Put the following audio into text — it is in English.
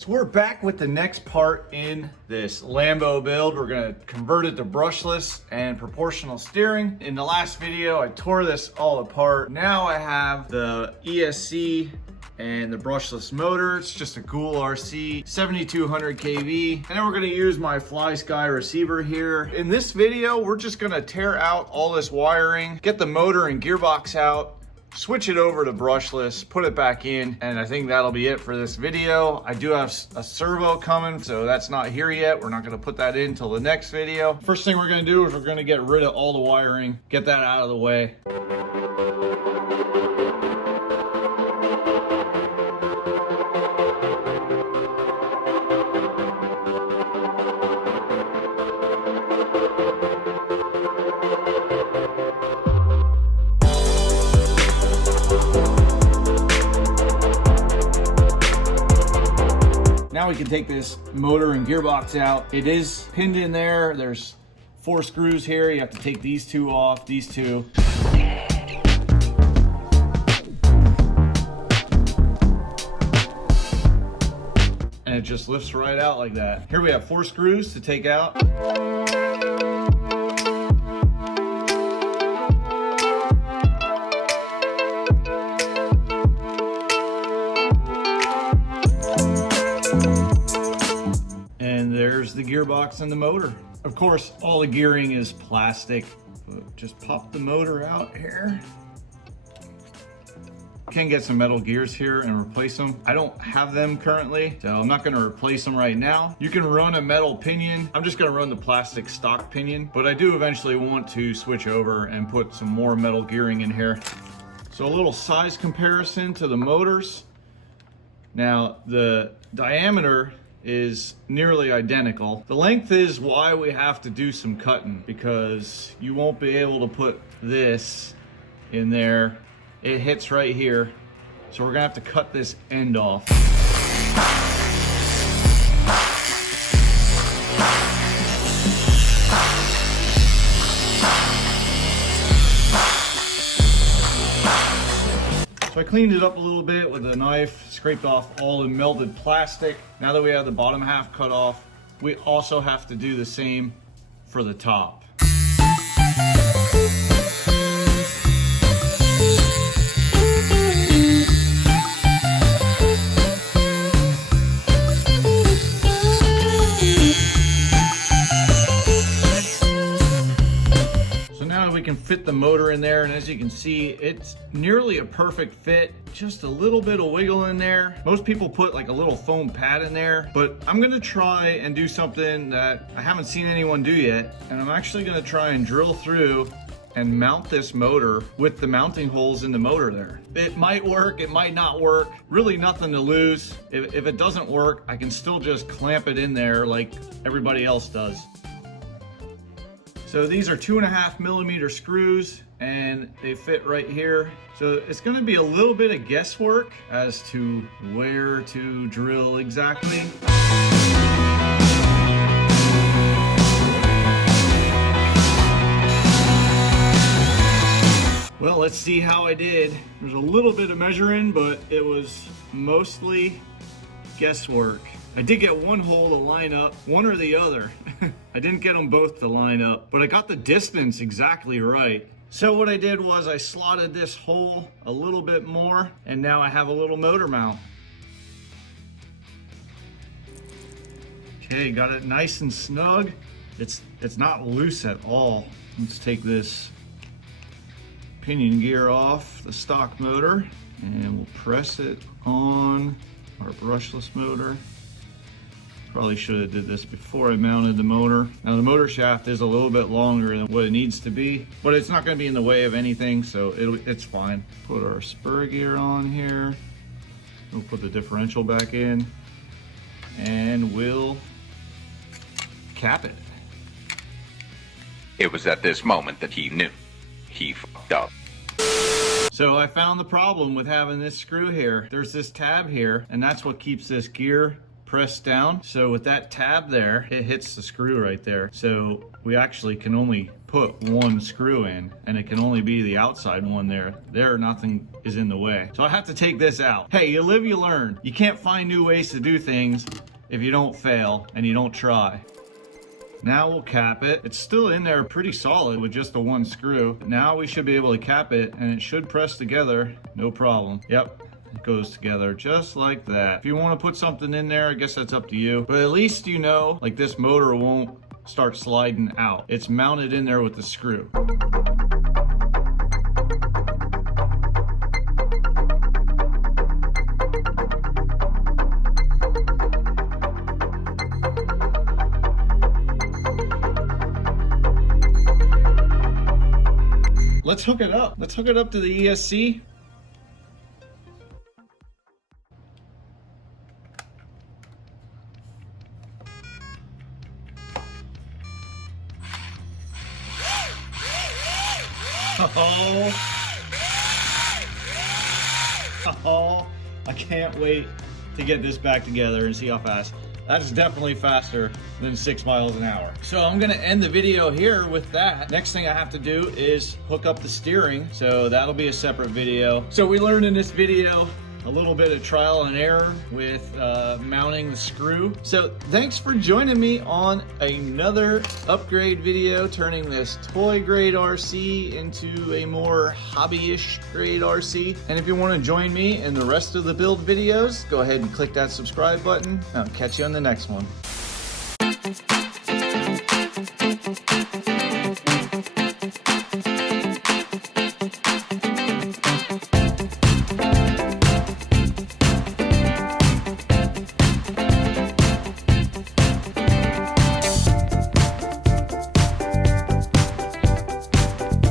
So we're back with the next part in this Lambo build. We're gonna convert it to brushless and proportional steering. In the last video, I tore this all apart. Now I have the ESC and the brushless motor. It's just a Ghoul RC, 7200 kV. And then we're gonna use my Fly Sky receiver here. In this video, we're just gonna tear out all this wiring, get the motor and gearbox out, switch it over to brushless, put it back in, and I think that'll be it for this video. I do have a servo coming, so that's not here yet. We're not gonna put that in till the next video. First thing we're gonna do is we're gonna get rid of all the wiring, get that out of the way. Now we can take this motor and gearbox out. It is pinned in there. There's 4 screws here. You have to take these 2 off, these 2. And it just lifts right out like that. Here we have 4 screws to take out. And there's the gearbox and the motor. Of course, all the gearing is plastic, but just pop the motor out here. Can get some metal gears here and replace them. I don't have them currently, so I'm not gonna replace them right now. You can run a metal pinion. I'm just gonna run the plastic stock pinion, but I do eventually want to switch over and put some more metal gearing in here. So a little size comparison to the motors. Now, the diameter is nearly identical. The length is why we have to do some cutting, because you won't be able to put this in there. It hits right here, so we're gonna have to cut this end off. So I cleaned it up a little bit with a knife, scraped off all the melted plastic. Now that we have the bottom half cut off, we also have to do the same for the top. We can fit the motor in there, and as you can see, it's nearly a perfect fit. Just a little bit of wiggle in there. Most people put like a little foam pad in there, but I'm gonna try and do something that I haven't seen anyone do yet, and I'm actually gonna try and drill through and mount this motor with the mounting holes in the motor there. It might work, it might not work. Really nothing to lose. If it doesn't work, I can still just clamp it in there like everybody else does. So these are 2.5 millimeter screws, and they fit right here. So it's gonna be a little bit of guesswork as to where to drill exactly. Well, let's see how I did. There's a little bit of measuring, but it was mostly guesswork. I did get one hole to line up, one or the other. I didn't get them both to line up, but I got the distance exactly right. So what I did was I slotted this hole a little bit more, and now I have a little motor mount. Okay, got it nice and snug. It's not loose at all. Let's take this pinion gear off the stock motor, and we'll press it on our brushless motor. Probably should have did this before I mounted the motor. Now the motor shaft is a little bit longer than what it needs to be, but it's not going to be in the way of anything, so it's fine. Put our spur gear on here. We'll put the differential back in, and we'll cap it. It was at this moment that he knew. He fucked up. So I found the problem with having this screw here. There's this tab here, and that's what keeps this gear pressed down. So with that tab there, it hits the screw right there. So we actually can only put one screw in, and it can only be the outside one there. There, nothing is in the way. So I have to take this out. Hey, you live, you learn. You can't find new ways to do things if you don't fail and you don't try. Now we'll cap it. It's still in there pretty solid with just the one screw. Now we should be able to cap it, and it should press together, no problem. Yep, it goes together just like that. If you want to put something in there, I guess that's up to you. But at least you know, like, this motor won't start sliding out. It's mounted in there with the screw. Let's hook it up. Let's hook it up to the ESC. Oh, I can't wait to get this back together and see how fast. That's definitely faster than 6 miles an hour. So I'm gonna end the video here with that. Next thing I have to do is hook up the steering. So that'll be a separate video. So we learned in this video a little bit of trial and error with mounting the screw. So thanks for joining me on another upgrade video, turning this toy grade RC into a more hobby-ish grade RC. And if you want to join me in the rest of the build videos, go ahead and click that subscribe button. I'll catch you on the next one.